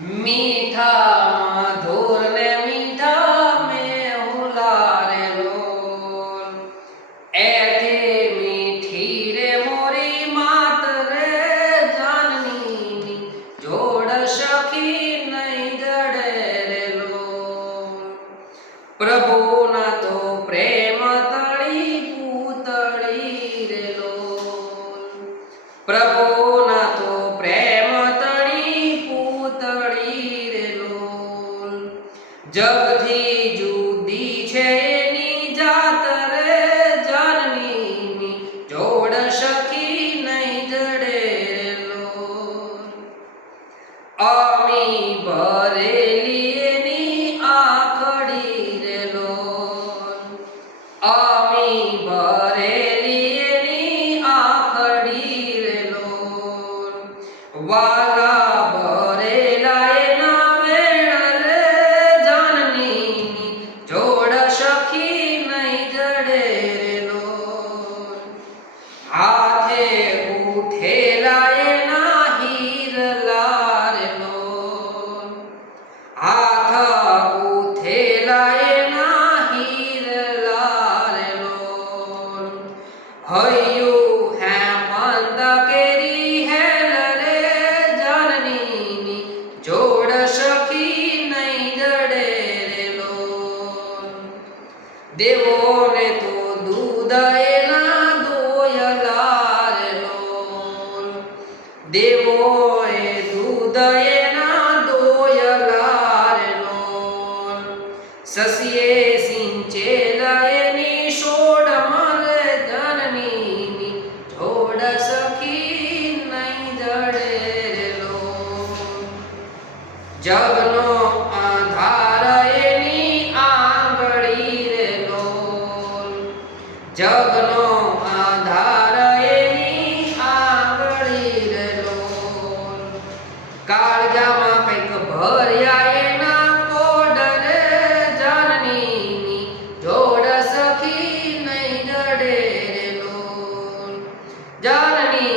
मीठा मधुर ने मीठा में हुलारे लोल ऐथे मीठी रे मोरी मात रे जाननी जोड़ सखी नहीं जड़े रे लोल प्रभु न तो प्रेम तड़ी पूतड़ी रे लोल प्रभु न तो प्रेम तड़ी पूतड़ी रे लोल जगथी जुदी छे एनी जात रे जननी जोड़ सखी नहीं जड़े रे लोल अमी भरेली एनी आखड़ी रे लोल अमी भरेली एनी आखड़ी रे लोल वाला भरेला एना वेण रे जननी जोड़ सखी नहीं जड़े रे लोल हाथे उठेला एना हीरला रे लोल हाथ उठेला एना हीरला रे लोल हयू है मंद केरी हेल रे जननी जोड़ सखी नहीं जड़े रे लोल देवो ने तो दूध एना दोयला रे लोल देवो ए दूध एना दोयला रे लोल ससिए सिंचेला एनी सोड मरे जननी जोड़ सखी नहीं जड़े रे लोल जगनो आधार एनी आंगड़ी रे लोल जगनो आधार एनी आंगड़ी रे लोल काळजामां कंईक भर्या एना कोड रे जननी जोड़ सखी नहीं जड़े रे लोल जननी